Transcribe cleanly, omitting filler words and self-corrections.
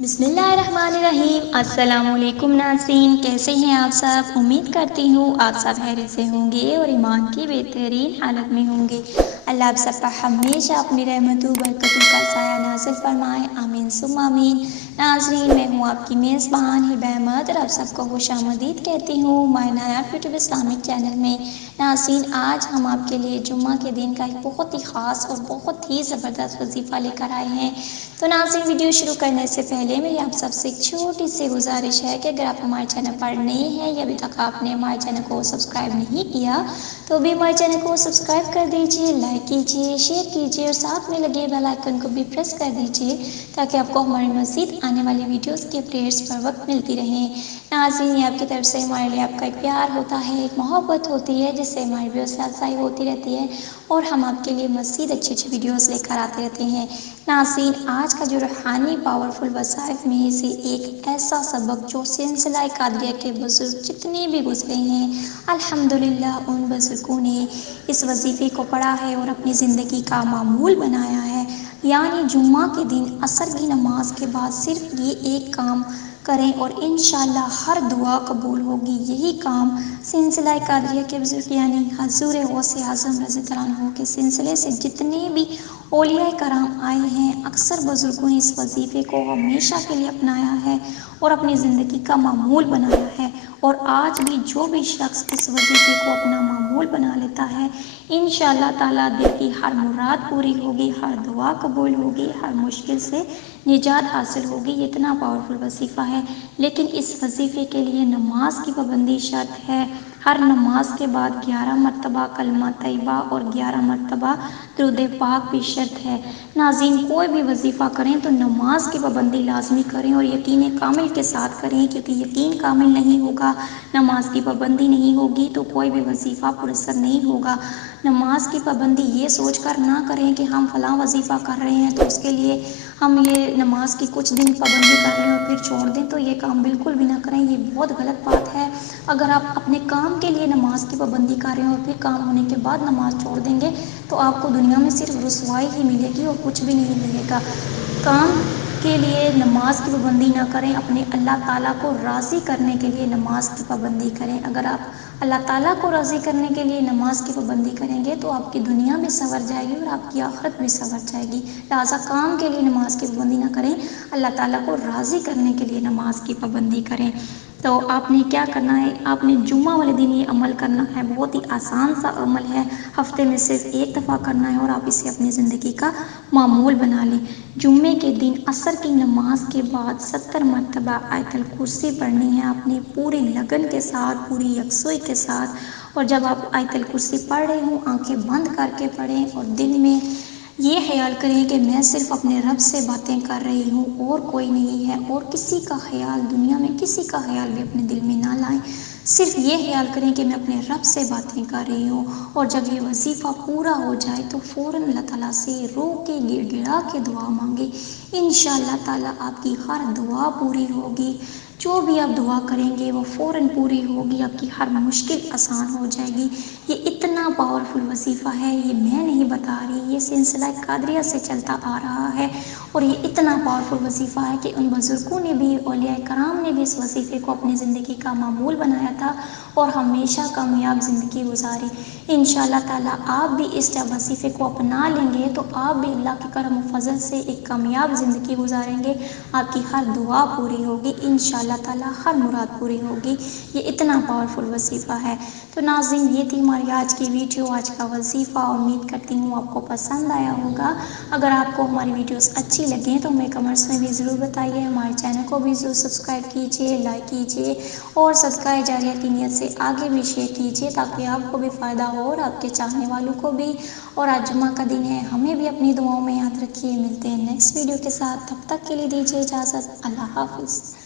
बिस्मिल्लाहिर्रहमानिर्रहीम। अस्सलाम वालेकुम नाज़रीन, कैसे हैं आप सब। उम्मीद करती हूँ आप सब खैरियत से होंगे और ईमान की बेहतरीन हालत में होंगे। अल्लाह आप सब पर हमेशा अपनी रहमतों बरकतों का साया नाज़िल फरमाए, आमीन सुम्मा आमीन। नाज़रीन, मैं हूँ आपकी मेज़बान हिबा अहमद और आप सबको खुशामदीद कहती हूँ my Nayab YouTube Islamic channel में। नाज़रीन, आज हम आपके लिए जुम्मा के दिन का एक बहुत ही ख़ास और बहुत ही ज़बरदस्त वजीफ़ा लेकर आए हैं। तो नाज़रीन, वीडियो शुरू करने से पहले मेरी आप सबसे एक छोटी सी गुजारिश है कि अगर आप हमारे चैनल पर नए हैं या अभी तक आपने हमारे चैनल को सब्सक्राइब नहीं किया तो भी हमारे चैनल को सब्सक्राइब कर दीजिए, लाइक कीजिए, शेयर कीजिए और साथ में लगे बेल आइकन को भी प्रेस कर दीजिए ताकि आपको हमारी मज़ीद आने वाली वीडियोस की अपडेट्स पर वक्त मिलती रहें। नाज़रीन, ये आपकी तरफ से हमारे लिए आपका एक प्यार होता है, एक मोहब्बत होती है जिससे हमारी वीडियोस अफजाई होती रहती है और हम आपके लिए मज़ीद अच्छी अच्छी वीडियोस लेकर आते रहते हैं। नाज़रीन, आज का जो रूहानी पावरफुल वसाइफ में से एक ऐसा सबक जो सिलसिला कादरिया के बुज़ुर्ग जितने भी गुजरे हैं, अल्हम्दुलिल्लाह उन बुज़ुर्गों ने इस वजीफ़े को पढ़ा है और अपनी ज़िंदगी का मामूल बनाया है। यानी जुम्मा के दिन असर की नमाज के बाद सिर्फ ये एक काम करें और इंशाअल्लाह हर दुआ कबूल होगी। यही काम सिलसिला कादरिया के बुज़ुर्ग यानी हज़ूर गौसे आज़म रज़ी अल्लाह अन्हु के सिलसिले से जितने भी औलिया कराम आए हैं, अक्सर बुज़ुर्गों ने इस वजीफ़े को हमेशा के लिए अपनाया है और अपनी ज़िंदगी का मामूल बनाया है। और आज भी जो भी शख्स इस वजीफ़े को अपना मामूल बना लेता है, इंशाअल्लाह ताला दिल की हर मुराद पूरी होगी, हर दुआ कबूल होगी, हर मुश्किल से निजात हासिल होगी। ये इतना पावरफुल वजीफ़ा है, लेकिन इस वजीफ़े के लिए नमाज की पाबंदी शर्त है। हर नमाज के बाद 11 मरतबा कलमा तैयबा और 11 मरतबा दुरूद पाक भी शर्त है। नाज़रीन, कोई भी वजीफ़ा करें तो नमाज की पाबंदी लाजमी करें और यकीन कामिल के साथ करें, क्योंकि यकीन कामिल नहीं होगा, नमाज की पाबंदी नहीं होगी तो कोई भी वजीफ़ा पुरअसर नहीं होगा। नमाज की पाबंदी ये सोच कर ना करें कि हम फ़लाँ वजीफ़ा कर रहे हैं तो उसके लिए हम ये नमाज की कुछ दिन पाबंदी कर लें और फिर छोड़ दें, तो ये काम बिल्कुल भी ना करें, ये बहुत गलत बात है। अगर आप अपने काम के लिए नमाज की पाबंदी कर रहे हैं और फिर काम होने के बाद नमाज छोड़ देंगे तो आपको दुनिया में सिर्फ रुसवाई ही मिलेगी और कुछ भी नहीं मिलेगा। काम के लिए नमाज की पाबंदी ना करें, अपने अल्लाह ताला को राज़ी करने के लिए नमाज की पाबंदी करें। अगर आप अल्लाह ताला को राज़ी करने के लिए नमाज की पाबंदी करेंगे तो आपकी दुनिया भी संवर जाएगी और आपकी आखिरत भी संवर जाएगी। लिहाजा काम के लिए नमाज की पाबंदी ना करें, अल्लाह ताला को राज़ी करने के लिए नमाज की पाबंदी करें। तो आपने क्या करना है, आपने जुम्मा वाले दिन ये अमल करना है। बहुत ही आसान सा अमल है, हफ्ते में सिर्फ एक दफ़ा करना है और आप इसे अपनी ज़िंदगी का मामूल बना लें। जुम्मे के दिन असर की नमाज के बाद 70 मरतबा आयतल कुर्सी पढ़नी है आपने, पूरी लगन के साथ, पूरी यकसुई के साथ। और जब आप आयतल कुर्सी पढ़ रहे हों, आंखें बंद करके पढ़ें और दिल में ये ख्याल करें कि मैं सिर्फ अपने रब से बातें कर रही हूँ और कोई नहीं है, और किसी का ख्याल, दुनिया में किसी का ख्याल भी अपने दिल में ना लाएं। सिर्फ ये ख्याल करें कि मैं अपने रब से बातें कर रही हूँ। और जब ये वजीफ़ा पूरा हो जाए तो फ़ौरन अल्लाह ताला से रो के गिड़गिड़ा के दुआ मांगे। इंशाअल्लाह ताला आपकी हर दुआ पूरी होगी। जो भी आप दुआ करेंगे वो फ़ौरन पूरी होगी, आपकी हर मुश्किल आसान हो जाएगी। ये इतना पावरफुल वजीफ़ा है, ये मैं नहीं बता रही, ये सिलसिला कादरिया से चलता आ रहा है और ये इतना पावरफुल वजीफ़ा है कि उन बुज़ुर्गों ने भी, औलिया कराम ने भी इस वजीफ़े को अपनी ज़िंदगी का मामूल बनाया था और हमेशा कामयाब ज़िंदगी गुजारी। इंशाअल्लाह ताला आप भी इस जब वजीफ़े को अपना लेंगे तो आप भी अल्लाह के करम और फजल से एक कामयाब ज़िंदगी गुजारेंगे। आपकी हर दुआ पूरी होगी, इंशाअल्लाह ताला हर मुराद पूरी होगी। ये इतना पावरफुल वजीफ़ा है। तो नाज़रीन, ये थी हमारी आज की वीडियो, आज का वजीफ़ा। उम्मीद करती हूँ आपको पसंद आया होगा। अगर आपको हमारी वीडियोस अच्छी लगें तो हमें कमेंट्स में भी ज़रूर बताइए। हमारे चैनल को भी ज़रूर सब्सक्राइब कीजिए, लाइक कीजिए और सदका जारिया की नीयत से आगे भी शेयर कीजिए ताकि आपको भी फ़ायदा हो और आपके चाहने वालों को भी। और आज जुम्मा का दिन है, हमें भी अपनी दुआओं में याद रखिए। मिलते हैं नेक्स्ट वीडियो के साथ, तब तक के लिए दीजिए इजाज़त। अल्लाह हाफ़िज़।